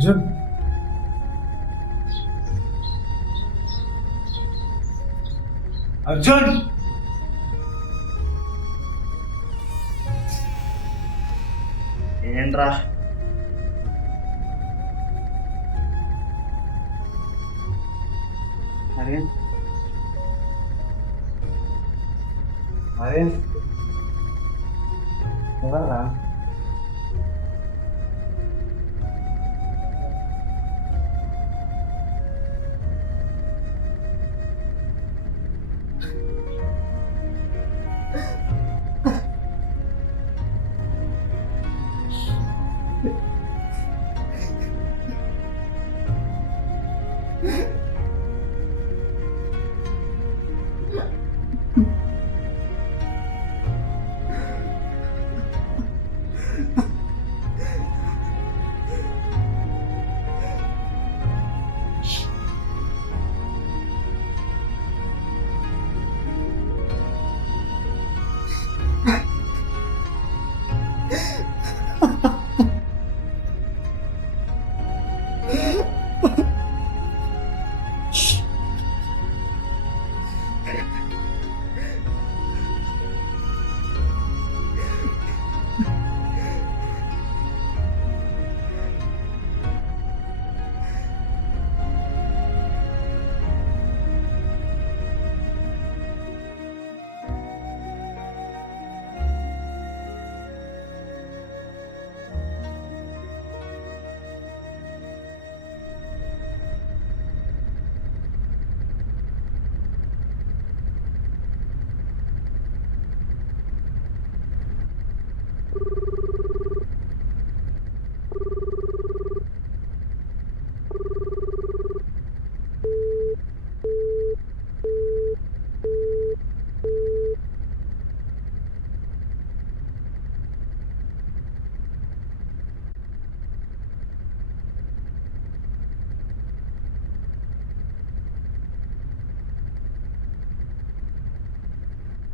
అర్జున్, అర్జున్. ఏంట్రా? అరే అరే ఎవర్రా?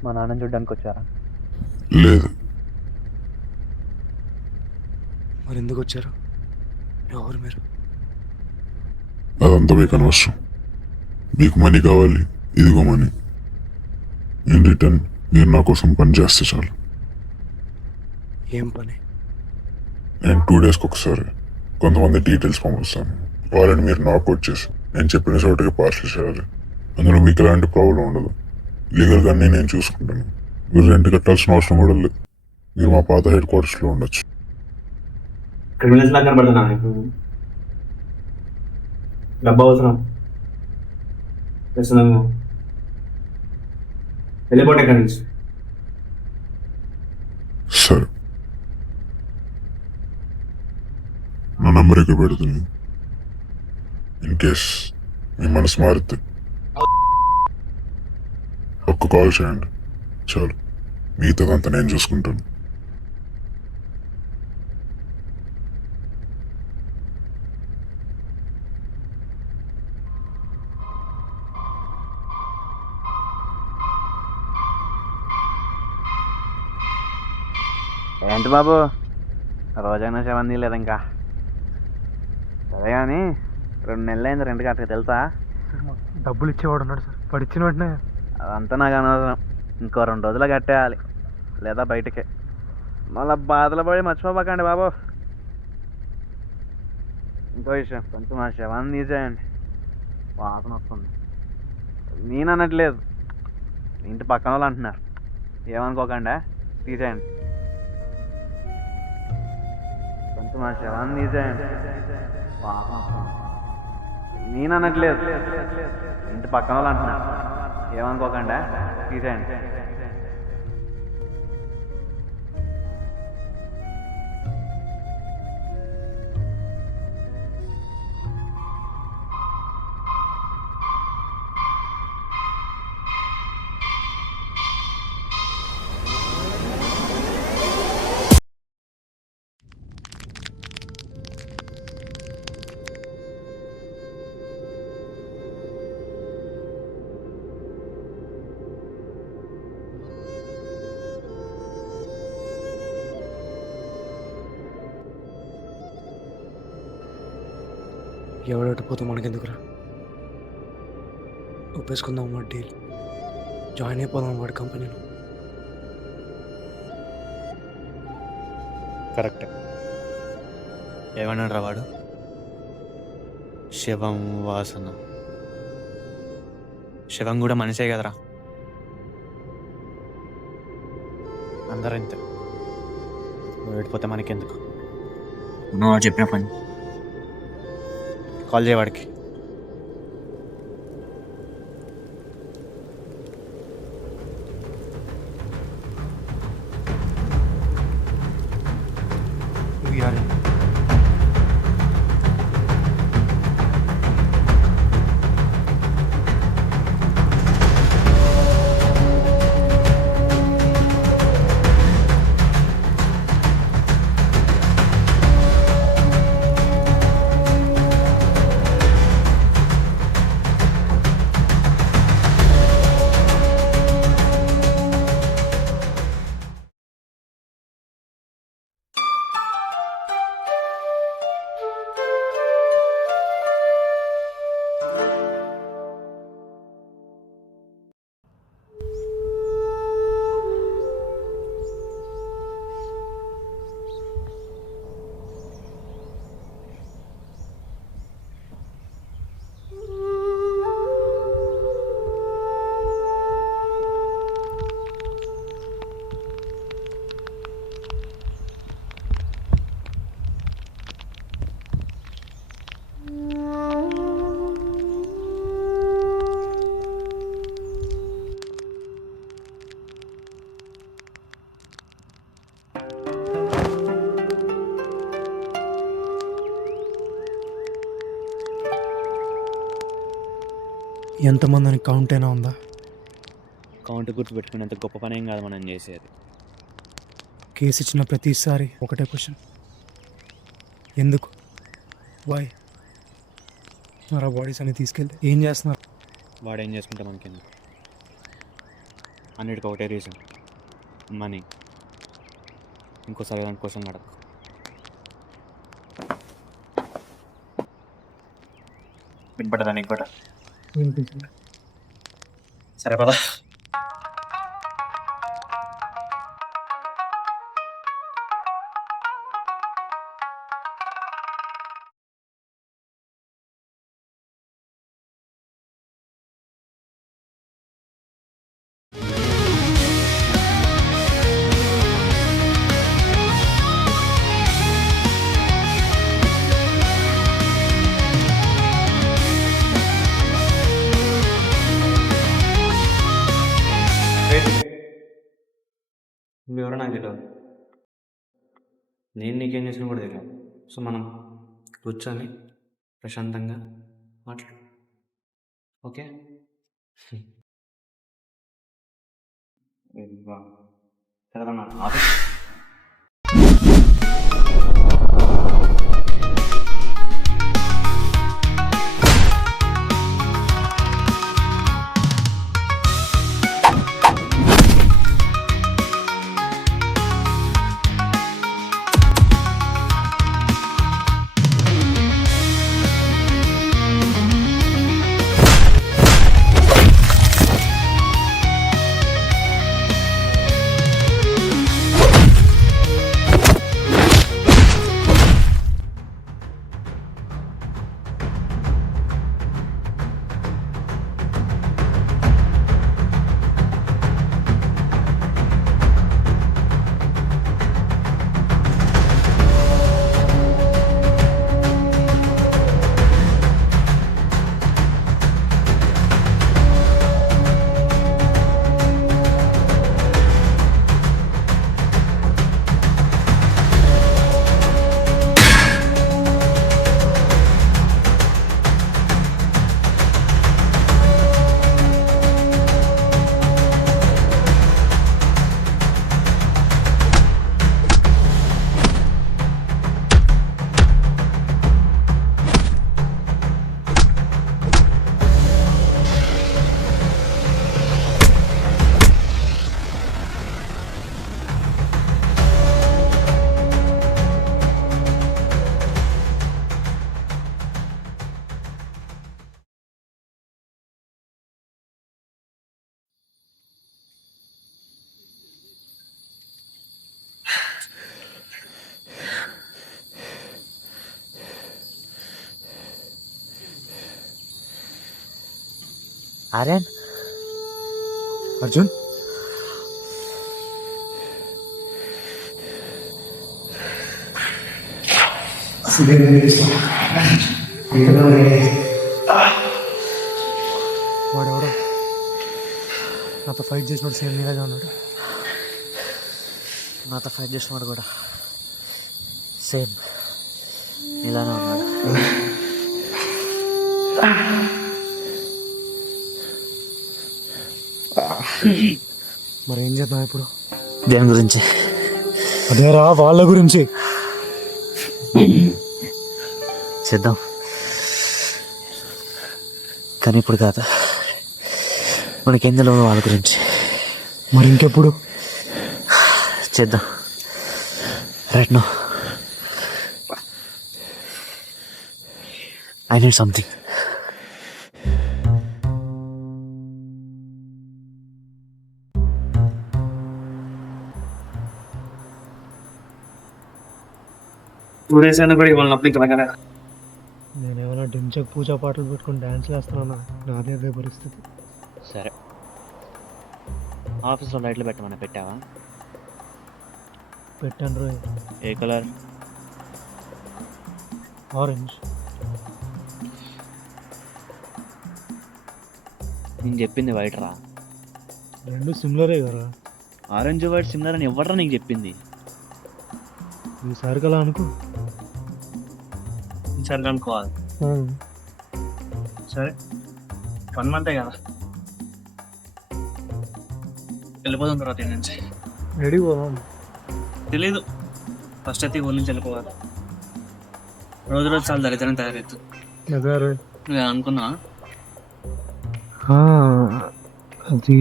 మా నాన్నని చూడ్డానికి వచ్చారా? లేదు. మరి ఎందుకు వచ్చారు? ఎవరు మీరు? అదంతా మీకు అనవసరం. మీకు మనీ కావాలి, ఇదిగో మనీ. ఇన్ రిటర్న్ మీరు నా కోసం పని చేస్తే చాలు. ఏం పని? నేను 2 డేస్కి ఒకసారి కొంతమంది డీటెయిల్స్ పంపిస్తాను. వాళ్ళని మీరు నాకౌట్ చేసి నేను చెప్పిన చోటకి పార్సల్ చేయాలి. అందులో మీకు ఎలాంటి ప్రాబ్లం ఉండదు. లీగల్గా అన్నీ నేను చూసుకుంటాను. మీరు రెంట్ కట్టాల్సిన అవసరం కూడా లేదు. మీరు మా పాత హెడ్ క్వార్టర్స్లో ఉండొచ్చు. క్రిమినల్స్ లాగా కనబడుతున్నా నీకు? డబ్బు అవసరం ప్రస్తుతం వెళ్ళిపోతే ఇక్కడి నుంచి. సరే, నా నంబర్ ఇక్కడ పెడుతుంది. ఇన్ కేస్ మీ మనసు మారితే ఒక్క కాల్ చేయండి చాలు. మిగతాదంతా నేను చూసుకుంటాను. ఏంటి బాబు, రోజైనా శవం తీయలేదు ఇంకా? సరే కానీ 2 నెలలు అయింది రెంట్ కట్టక, తెలుసా? డబ్బులు ఇచ్చేవాడు ఉన్నాడు సార్, వాడు ఇచ్చిన వెంటనే. అదంతా నాకు అనవసరం. ఇంకో 2 రోజులు కట్టేయాలి, లేదా బయటకే. మళ్ళీ బాధలు పడి మర్చిపోకండి బాబు. ఇంకో విషయం, కొంచెం ఆ శవాన్ని తీసేయండి, వాసన వస్తుంది. నేను అనట్లేదు, ఇంటి పక్కన వాళ్ళు అంటున్నారు. ఏమనుకోకండి, తీసేయండి. కొంచెం ఆ శవాన్ని తీసేయండి, వాసన వస్తుంది. నేను అనట్లేదు, ఇంటి పక్కన వాళ్ళు అంటున్నారు. ఏమనుకోకండి, తీసేయండి. ఎవడకపోతే మనకెందుకురా, ఒప్పేసుకుందాం వాడి డీల్, జాయిన్ అయిపోదాం వాడి కంపెనీలో. కరెక్ట్. ఏమన్నాడు రా వాడు? శివం వాసన. శివం కూడా మనిషే కదరా. అందరూ ఇంతే. ఓడిపోతే మనకెందుకు? నువ్వు చెప్పిన పని కాల్ చేయవాడికి. ఎంతమంది అని కౌంట్ అయినా ఉందా? కౌంట్ గుర్తు పెట్టుకునేంత గొప్ప పని ఏం కాదు మనం చేసేది. కేసు ఇచ్చిన ప్రతిసారి ఒకటే క్వశ్చన్, ఎందుకు, వై? మరి ఆ బాడీస్ అన్ని తీసుకెళ్ళి ఏం చేస్తున్నారు? వాడు ఏం చేసుకుంటే మనకెందుకు? అన్నిటికీ ఒకటే రీజన్, మనీ. ఇంకోసారి ఇలాంటి క్వశ్చన్ అడగ. వినపడదా నీకు కూడా? సరే పదా. నువ్వెవరో నాకు తెలియదు, నేను నీకేం చేసినా కూడా తెలియదు. సో మనం కూర్చొని ప్రశాంతంగా మాట్లాడు, ఓకే? సరేనా ఆఫీస్? ఆర్యన్ అర్జున్ వాడెవడో నాతో ఫైట్ చేసినప్పుడు సేమ్ నీలాగా ఉన్నాడు. నాతో ఫైట్ చేసినవాడు కూడా సేమ్ ఇలానే ఉన్నాడు. మరి ఏం చేద్దాం ఇప్పుడు? దేని గురించి? అదేరా వాళ్ళ గురించి చేద్దాం, కానీ ఇప్పుడు కాదు. మనకేం తెలియదు వాళ్ళ గురించి. మరి ఇంకెప్పుడు? చేద్దాం right no. I need something. Two days అయినా కూడా ఇవాళ నొప్పి ఇంకా కదా. నేనేమైనా డించక్ పూజా పాటలు పెట్టుకుని డ్యాన్స్లు వేస్తున్నానా? నాదే అదే పరిస్థితి. సరే, ఆఫీస్లో లైట్లు పెట్టమని పెట్టావా? పెట్టాను రోయ్. ఏ కలర్? ఆరెంజ్. నేను చెప్పింది వైట్ రా. రెండు సిమిలరే కదా. ఆరెంజ్ వైట్ సిమిలర్ అని ఎవడరా నీకు చెప్పింది? ఈసారి కలా అనుకో. సరే అనుకోవాలి. సరే 1 month కదా, వెళ్ళిపోదాం తర్వాత ఈ నుంచి. రెడీ పోదాం. తెలీదు, ఫస్ట్ అయితే ఊరి నుంచి వెళ్ళిపోవాలి. రోజు రోజు చాలా దరిద్రం తయారవుతుంది. అదే రోయ్. నువ్వు అనుకున్నా అది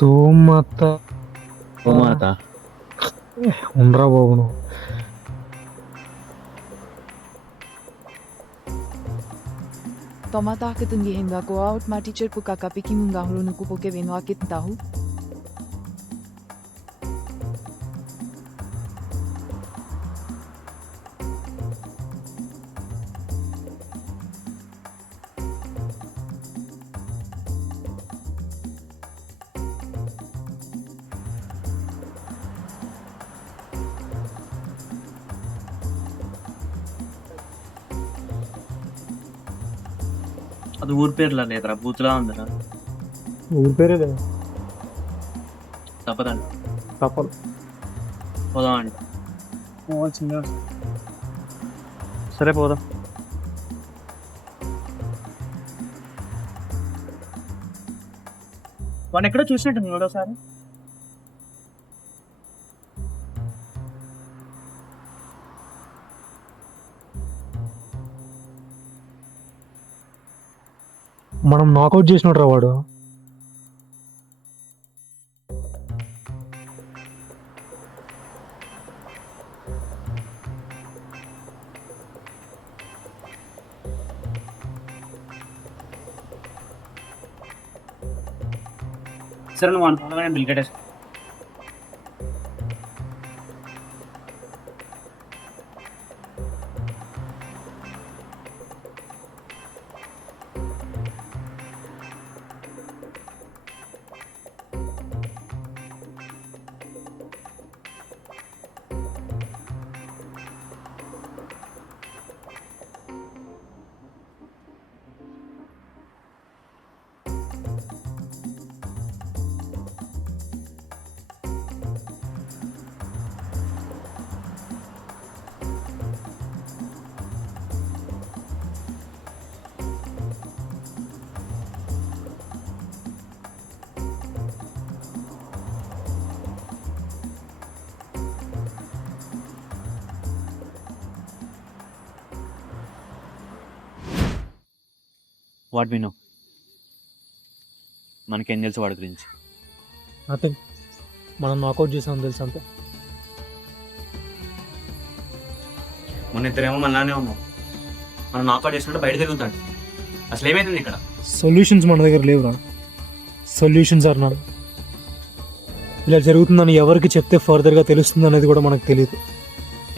తోమాత ఉండరా బాబు నువ్వు. Tomata kitun gihenga ko out ma teacher ko kakapiki munga hulu ko poke venwa kit tahu. అది ఊరి పేర్లా లేదురా, బూత్లా ఉందిరా. ఊరి పేరే కదా. తప్పదండి, తప్పదు. పోదాం అండి. సరే పోదాం. వాడిని ఎక్కడో చూసినట్టు ఒకసారి. మనం నాకౌట్ చేసినట్టు రా వాడు. సరే నువ్వు అనుకున్నా బిల్ కట్టేసి. What we know? మనకేం తెలుసు వాడి గురించి? నథింగ్. మనం నాకౌట్ చేసాం తెలుసు అంతే. మన ఇద్దరేమో మనలానే ఉన్నాం. మనం నాకౌట్ చేసినట్టు బయట తిరుగుతాడు. అసలు ఏమైతుంది ఇక్కడ? సొల్యూషన్స్ మన దగ్గర లేవురా. సొల్యూషన్స్ ఆర్ నన్. ఇలా జరుగుతుందని ఎవరికి చెప్తే ఫర్దర్గా తెలుస్తుంది అనేది కూడా మనకు తెలియదు.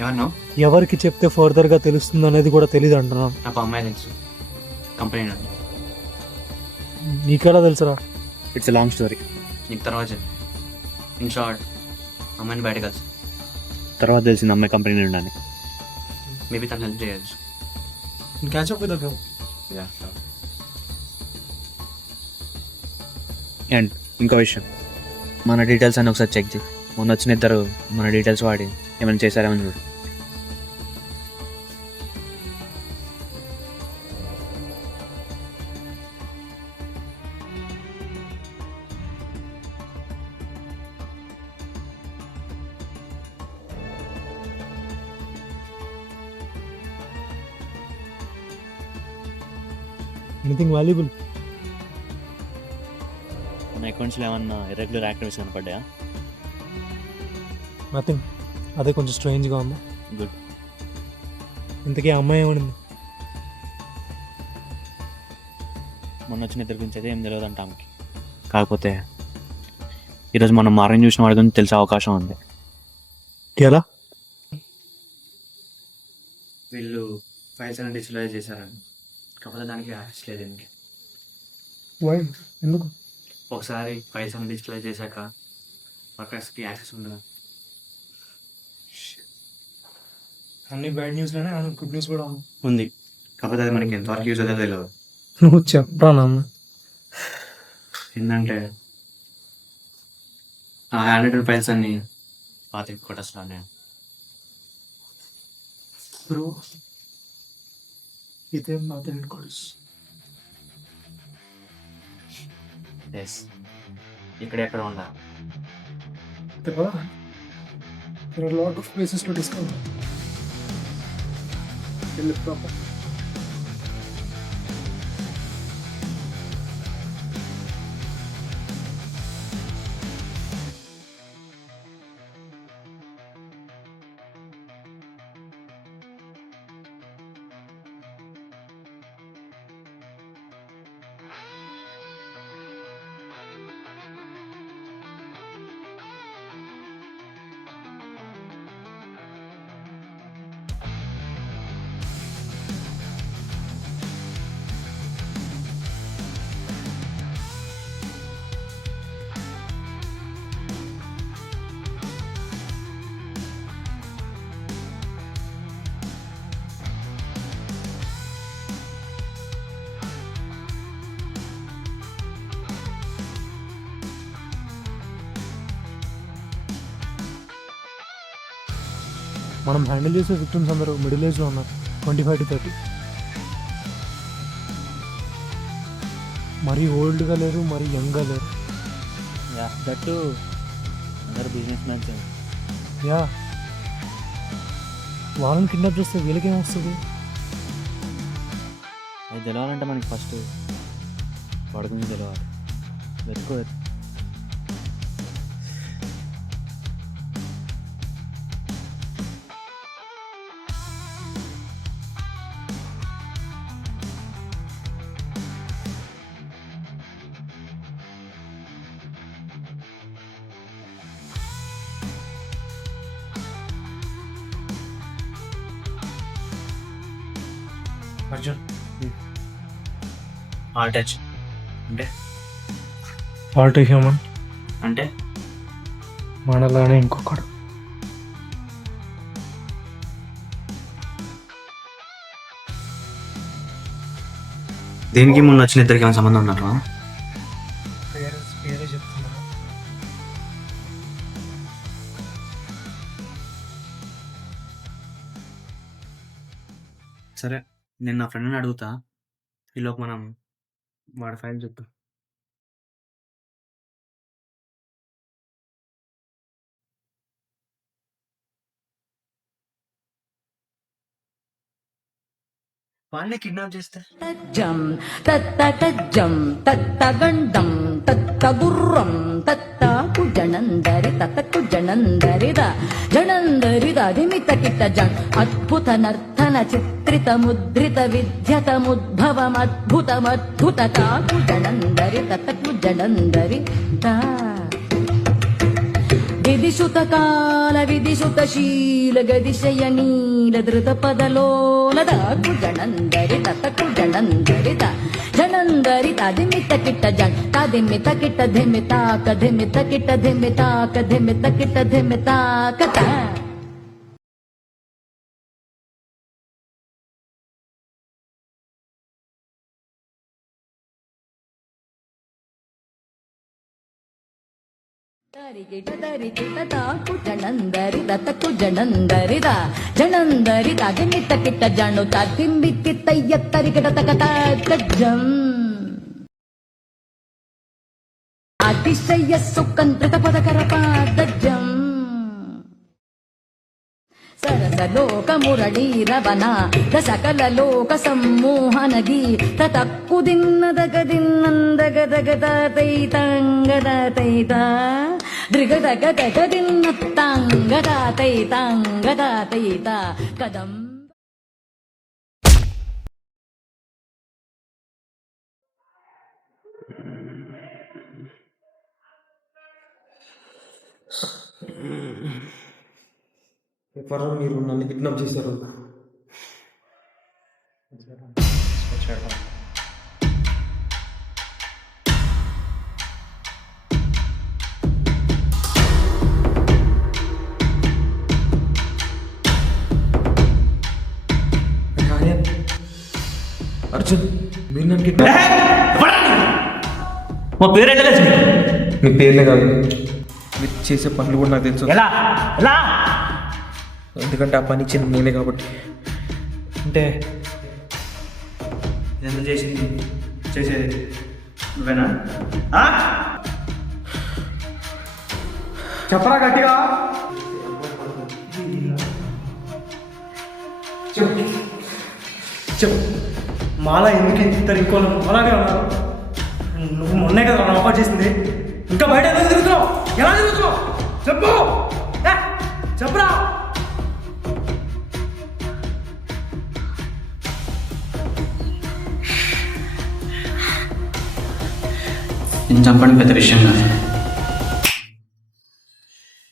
ఏమన్నావు? ఎవరికి చెప్తే ఫర్దర్గా తెలుస్తుంది అనేది కూడా తెలియదు అంటున్నాను. నాకు అమ్మాయి తెలుసు, కంపెనీ నుండి. నీకెలా తెలుసురా? It's a long story. నీకు తర్వాత చెప్పు. ఇన్ షార్ట్, అమ్మాయిని బయట కలిసి తర్వాత తెలిసింది అమ్మాయి కంపెనీ నుండి అని. మేబీ తను హెల్ప్ చేయొచ్చు. Catch up with the girl. And ఇంకో విషయం, మన డీటెయిల్స్ అన్ని ఒకసారి చెక్ చేయి. మొన్న వచ్చిన ఇద్దరు మన డీటెయిల్స్ వాడి ఏమైనా చేశారేమని చూడు. Anything valuable? మన అకౌంట్స్లో ఏమన్నా ఇర్రెగ్యులర్ యాక్టివిటీస్ కనపడ్డాయా? నథింగ్. అదే కొంచెం స్ట్రేంజ్గా ఉంది. గుడ్. ఇంతకీ ఆ అమ్మాయి ఏమనింది? మొన్న వచ్చిన ఇద్దరి గురించి అయితే ఏం తెలియదు అంట ఆమెకి. కాకపోతే ఈరోజు మనం మార్నింగ్ చూసిన వాడి గురించి తెలిసే అవకాశం ఉంది. ఎలా? వీళ్ళు ఫైల్స్ అన్ని డిజిటలైజ్ చేశారని, కాకపోతే దానికి యాక్సెస్ లేదు దీనికి. వై? ఎందుకు? ఒకసారి ఫైల్స్ అన్ని డిజిటలైజ్ చేశాక వర్కర్స్కి యాక్సెస్ ఉండదు. అన్ని బ్యాడ్ న్యూస్లోనే గుడ్ న్యూస్ కూడా ఉంది, కాకపోతే అది మనకి ఎంతవరకు యూజ్ అవుతుందో తెలియదు. నువ్వు చెప్పరా నాన్న. ఏంటంటే ఆ హ్యాండ్ రిటన్ ఫైల్స్ అన్ని పాత కొట్టేస్తాను. బ్రో, ఇదేం నా తెలియని కోర్స్. ఎస్, ఇక్కడ ఎక్కడ ఉండాలి. There are a lot of places to discover. Tell it proper. మనం హ్యాండిల్ చేసే విక్టిమ్స్ అందరూ మిడిల్ ఏజ్లో ఉన్నారు, 25 to 30. మరీ ఓల్డ్గా లేరు, మరీ యంగ్గా లేరు. దట్టు అందరు బిజినెస్ మ్యాన్స్. యా, వాళ్ళని కిడ్నాప్ చేస్తే వీళ్ళకేం వస్తుంది? అది తెలవాలంటే మనకి ఫస్ట్ పడుకుని తెలవాలి. వెతుకో. అర్జున్, ఆల్ టచ్ అంటే ఫాల్ట్ హ్యూమన్ అంటే మనలానే ఇంకొకడు. దీనికి ముందు వచ్చిన ఇద్దరికి ఏమైనా సంబంధం ఉన్నారా? పేరే చెప్తున్నా. సరే, నేను నా ఫ్రెండ్ని అడుగుతా. ఈలోపు మనం వాడి ఫైల్ చెప్తా. వాళ్ళని కిడ్నాప్ చేస్తే తజ్జం తత్తజం తత్తగండం తత్తగుర్రం తత్తాకు జనందరి తతకు జనందరిద జనందరిద ధిమిత కిట జం అద్భుత నర్తన చిత్రిత ముద్రిత విద్యతముద్భవమద్భుతమద్భుత తాకు జనందరి తతకు జనందరి తా విదిశుతకాల విదిశుతశీల గదిశయనీల ధృత పదలోలద కుజనందరి తత కుజనందరిత జనందరిత ధిమిత కిట్ట జన్ తదిమిత కిట్ట ధిమితాక ధిమిత కిట్ట ధిమితాక ధిమిత కిట్ట ధిమితాకత జనందరి దత్తకు జనందరిద జనందరిద ధిమిత కిట్ట జను తిమ్మితి తయ్యత్తరి కిటతకత తజ్జం అతిశయ సుకంత్రిత పదకర పాదజం సరసలోక మురళీరవన దశకల లోక సమ్మోహనగి తతక్కు దిన్నదగదిన్నందగదగదైతంగదైత దృగదగదగదిన్నత్తాంగదాతైతాంగదాతైత కదం ఎవరు మీరు నన్ను కిడ్నాప్ చేశారు? అర్జున్, మీరు నన్ను కిడ్నాప్ మా పేరు ఎట్లా తెలిసింది? మీ పేర్లే కాదు, మీరు చేసే పనులు కూడా నాకు తెలుసు. ఎలా ఎలా ఎందుకంటే ఆ పని ఇచ్చింది నేనే కాబట్టి. అంటే ఇదంతా చేసింది చేసేది నువ్వేనా? చెప్పరా గట్టిగా. చెప్పు చెప్పు. మాల ఎందుకు ఇద్దరు ఇంకోళ్ళు అలాగే ఉన్నారు? నువ్వు మొన్నే కదా నన్ను ఆఫర్ చేసింది, ఇంకా బయట ఎందుకు తిరుగుతున్నావు? ఎలా తిరుగుతున్నావు చెప్పు, చెప్పురా. నేను చంపడం పెద్ద విషయం కాదు,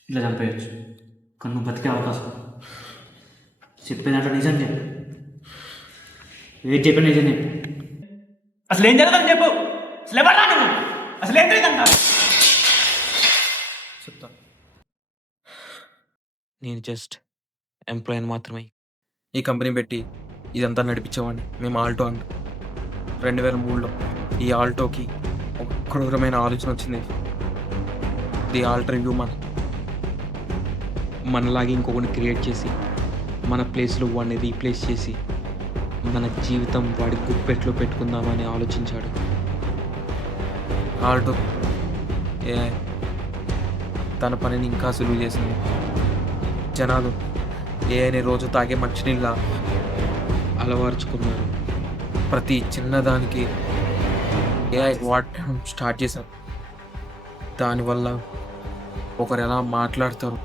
ఇట్లా చంపేయచ్చు, కానీ నువ్వు బతికే అవకాశం. చెప్పేదాంట్లో నిజం చెప్పు, ఏది చెప్పిన నిజం చెప్పు. అసలు ఏం జరుగుతుంది చెప్పు, అసలు ఎవరా నువ్వు, అసలు ఏం జరిగిందంట చెప్తా. నేను జస్ట్ ఎంప్లాయీని మాత్రమే. ఈ కంపెనీ పెట్టి ఇదంతా నడిపించేవాడిని. మేము ఆల్టో అంట. 2003లో ఈ ఆల్టోకి ఒక క్రూరమైన ఆలోచన వచ్చింది. The alter human. మనలాగే ఇంకొకరిని క్రియేట్ చేసి మన ప్లేస్లో వాడిని రీప్లేస్ చేసి మన జీవితం వాడి గుప్పెట్లో పెట్టుకుందామని ఆలోచించాడు. ఆల్టో AI తన పనిని ఇంకా సులువు చేసింది. జనాలు ఏఐని రోజు తాగే మంచినీళ్ళ అలవర్చుకున్నారు. ప్రతి చిన్నదానికి AI వాడటం స్టార్ట్ చేశారు. దానివల్ల ఒకరు ఎలా మాట్లాడతారు,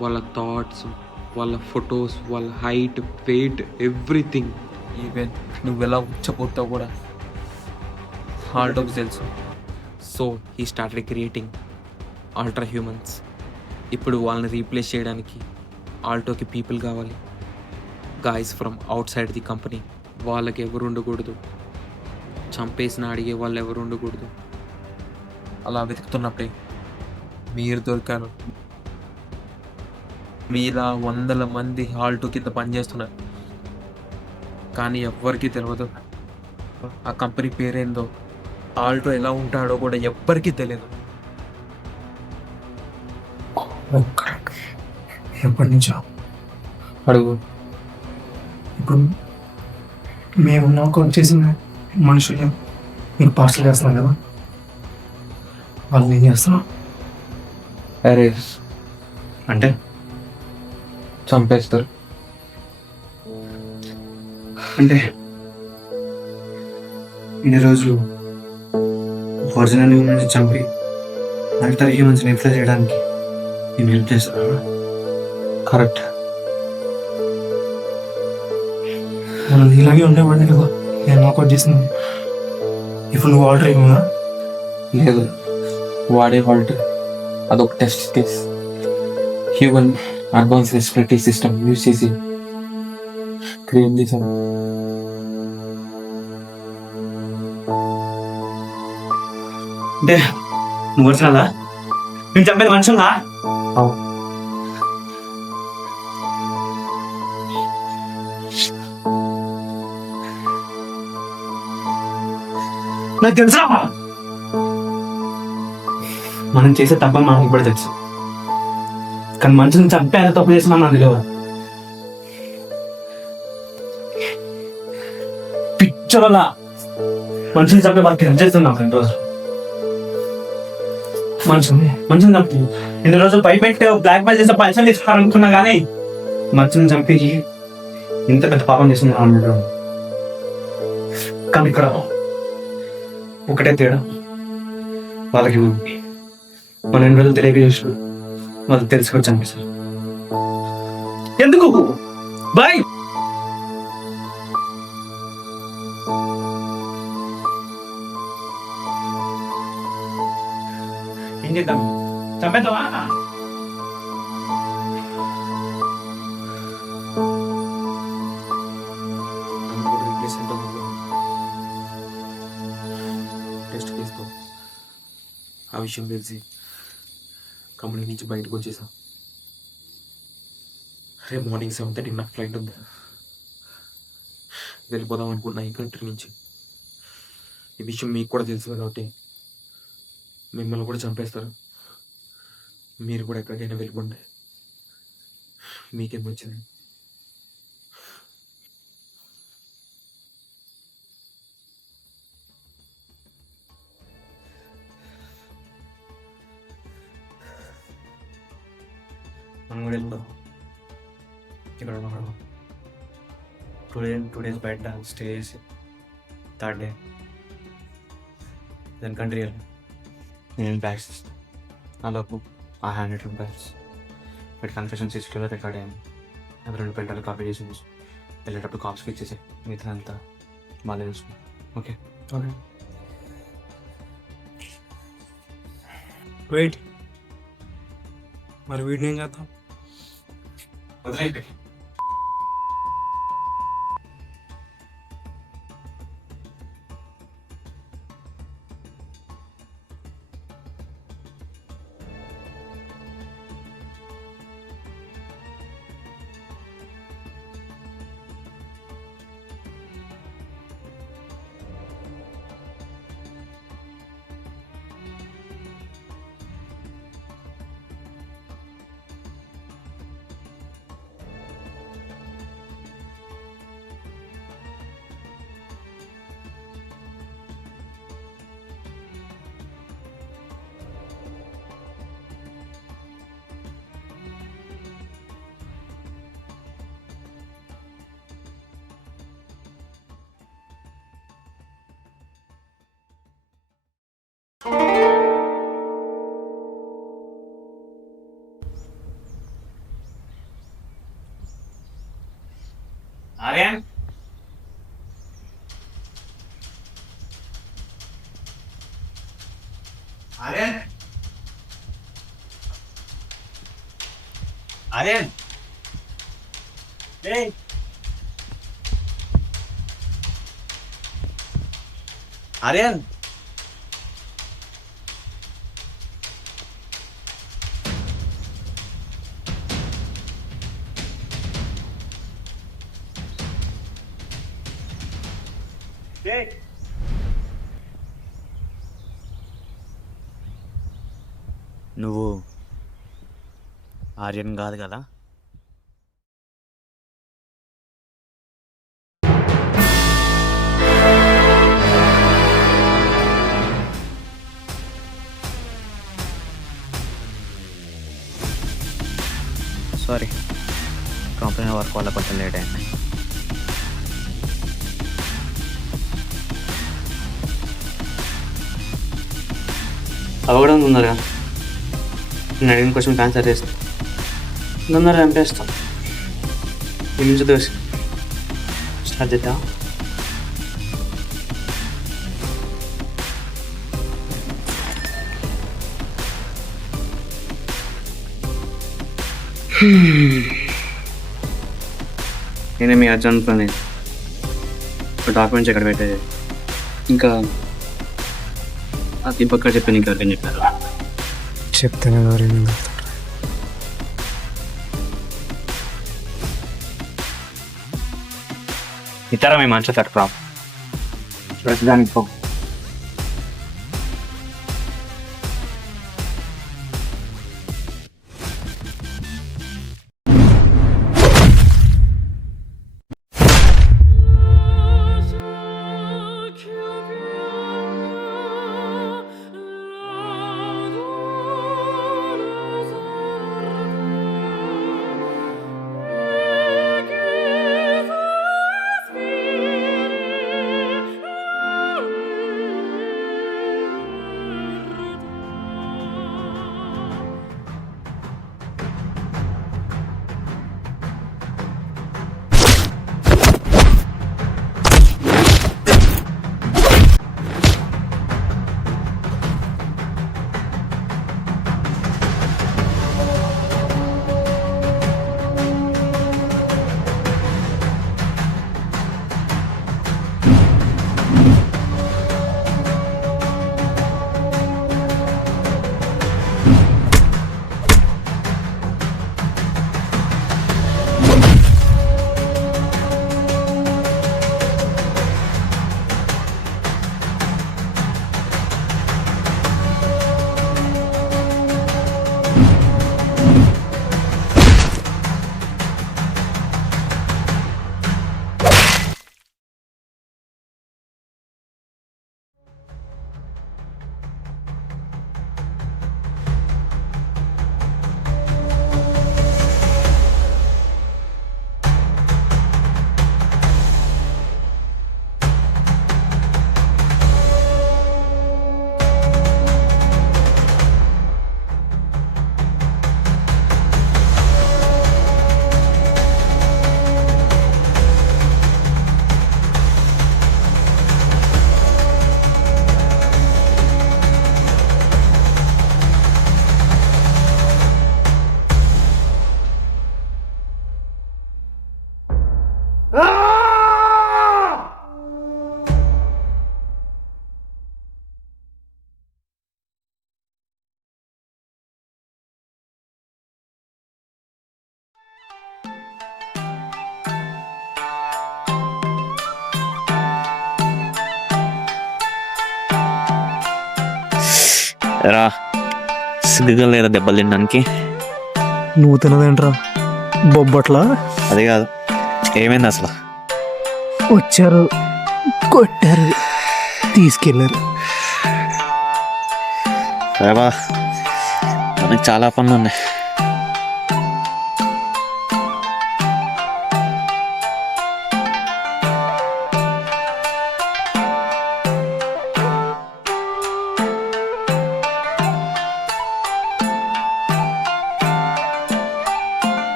వాళ్ళ థాట్స్, వాళ్ళ ఫొటోస్, వాళ్ళ హైట్, వెయిట్, ఎవ్రీథింగ్. ఈవెన్ నువ్వు ఎలా ఉచ్చపోతావు కూడా ఆల్టోకి తెలుసు. So he started creating ultra humans. ఇప్పుడు వాళ్ళని రీప్లేస్ చేయడానికి ఆల్టోకి పీపుల్ కావాలి. Guys from out side the company. వాళ్ళకి ఎవరు ఉండకూడదు, చంపేసిన అడిగే వాళ్ళు ఎవరు ఉండకూడదు. అలా వెతుకుతున్నప్పుడే మీరు దొరికారు. మీలా 100 మంది ఆల్టో కింద పనిచేస్తున్నారు, కానీ ఎవ్వరికీ తెలియదు ఆ కంపెనీ పేరేందో, ఆల్టో ఎలా ఉంటాడో కూడా ఎవ్వరికీ తెలియదు. ఎప్పటి నుంచో అడుగు. ఇప్పుడు మేము నాకౌట్ చేసిన మనుషులు మీరు పార్సల్ చేస్తున్నాం కదా, వాళ్ళని ఏం చేస్తున్నాం? అరే అంటే చంపేస్తారు. అంటే ఇన్ని రోజులు ఒరిజినల్ హ్యూమన్స్ చంపి అల్టర్ హ్యూమన్స్ని రిప్లేస్ చేయడానికి నేను హెల్ప్ చేస్తాను. కరెక్ట్. మనం ఇలాగే ఉండేవాడిని కదా, నేను నాకౌట్ చేసింది. ఇప్పుడు నువ్వు ఆర్డర్ ఇవ్వనా? లేదు, వాడే హాల్ట్. అదొక test case. Human advance respiratory system use చేసి క్రియేట్ చేశాం. అంటే నువ్వు వచ్చినా నేను చంపేది మనుషులా? నాకు తెలుసా మనం చేసే తప్పని మనకి ఇప్పుడు తెలుసు, కానీ మనుషుని చంపే ఎంత తప్పు చేసినా నాకు తెలియదు. పిచ్చోలా మనుషుని చంపే వాళ్ళకి హెల్ప్ చేస్తున్నాం రెండు రోజులు. మనుషుని చంపి ఎన్ని రోజులు భయపెట్టి బ్లాక్ మెయిల్ చేస్తే పైసలు తీసుకోవాలనుకున్నా కానీ మనుషుని చంపి ఇంత పెద్ద పాపం చేస్తున్నాం అన్నట్టు. కానీ ఇక్కడ ఒకటే తేడా, వాళ్ళకి మన ఎన్ని రోజులు తెలియక చేసిన వాళ్ళకి తెలుసుకొని చంపేశారు. ఎందుకు బాయ్? ఏం చేద్దాం? చంపేద్దామా? టెస్ట్ కేసుతో ఆ విషయం తెలిసి కంపెనీ నుంచి బయటకు వచ్చేసా. రేపు మార్నింగ్ 7:30 నాకు ఫ్లైట్ ఉంది. వెళ్ళిపోదాం అనుకున్నా ఈ కంట్రీ నుంచి. ఈ విషయం మీకు కూడా తెలుసు కాబట్టి మిమ్మల్ని కూడా చంపేస్తారు. మీరు కూడా ఎక్కడికైనా వెళ్ళిపోండి, మీకేం వచ్చింది. మనం కూడా వెళ్ళిపోదాం. ఇక్కడ ఉన్నాం 2 days బయట స్టే చేసి 3rd day దాని కంట్రీ వెళ్ళి నేను బ్యాగ్స్ ఇస్తాను. నాలోపు ఆ హ్యాండ్ రిటర్న్ బ్యాగ్స్ వీటి కన్ఫెషన్ సిస్టంలో రికార్డ్ అయ్యాను. అది 2 పెంటాలు కాపీ చేసి వెళ్ళేటప్పుడు కాప్స్కి ఇచ్చేసి మిగతా అంతా బాగా చూసుకున్నాను. ఓకే ఓకే వెయిట్, మరి వీటిని ఏం చేద్దాం? వదిలేండి. ఆర్యన్, ఆర్యన్, ఆర్యన్, ఏయ్ ఆర్యన్, నువ్వు ఆర్యన్ కాదు కదా? సారీ, కంపెనీ వర్క్ వల్ల కొంచెం లేట్ అయింది. అవగడం ఉన్నారా? నేను అడిగిన క్వశ్చన్కి ఆన్సర్ చేస్తాను. ఉన్నారా చంపేస్తాం. ఈ నుంచి దోసి స్టార్ట్ చేద్దాం. నేనే మీ అర్జెంట్లోనే డాక్యుమెంట్స్ ఎక్కడ పెట్టేది ఇంకా ఆ దీపక్ చెప్పి నీకు ఎవరికని చెప్పారు చెప్తాను ఎవరైనా ఇతర మేము మంచి తట్టుకురాం ప్రతిదానికి పో రా సిగ్గుగా లేదా దెబ్బలు తినడానికి నువ్వు తినదేంట్రా బొబ్బట్లా అది కాదు ఏమైంది అసలు వచ్చారు కొట్టారు తీసుకెళ్ళారు రేవా మనకి చాలా పనులు ఉన్నాయి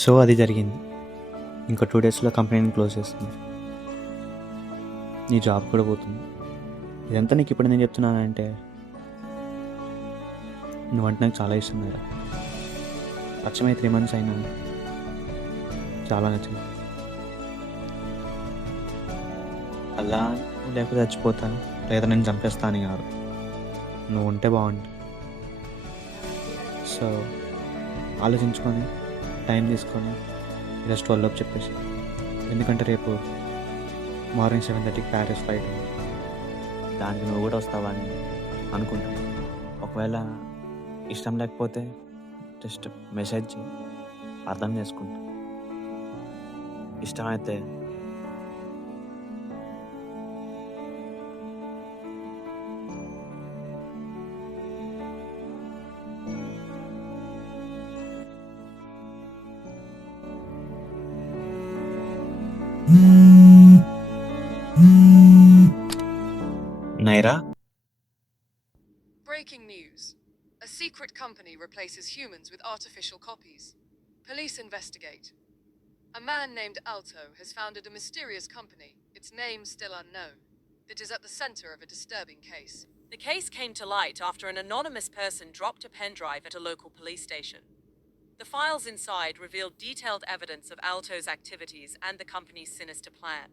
సో అది జరిగింది. ఇంకా 2 డేస్లో కంపెనీని క్లోజ్ చేస్తుంది. నీ జాబ్ కూడా పోతుంది. ఇదంతా నీకు ఇప్పుడు నేను చెప్తున్నానంటే నువ్వంటే నాకు చాలా ఇష్టం కదా. పరిచయమై 3 months అయినా చాలా నచ్చింది. అలా లేకపోతే చచ్చిపోతాను లేదా నేను చంపేస్తాను కాదు, నువ్వు ఉంటే బాగుంటుంది. సో ఆలోచించుకొని టైం తీసుకొని ఈరోజు 12 చెప్పేసి, ఎందుకంటే రేపు మార్నింగ్ 7:30కి ప్యారిస్ ఫ్లైట్, దానికి నువ్వు కూడా వస్తావా అని అనుకుంటాను. ఒకవేళ ఇష్టం లేకపోతే జస్ట్ మెసేజ్ చేయి, అర్థం చేసుకుంటా. ఇష్టమైతే Naira Breaking news. A secret company replaces humans with artificial copies. Police investigate. A man named Alto has founded a mysterious company, its name still unknown, that is at the center of a disturbing case. The case came to light after an anonymous person dropped a pen drive at a local police station. The files inside revealed detailed evidence of Alto's activities and the company's sinister plan.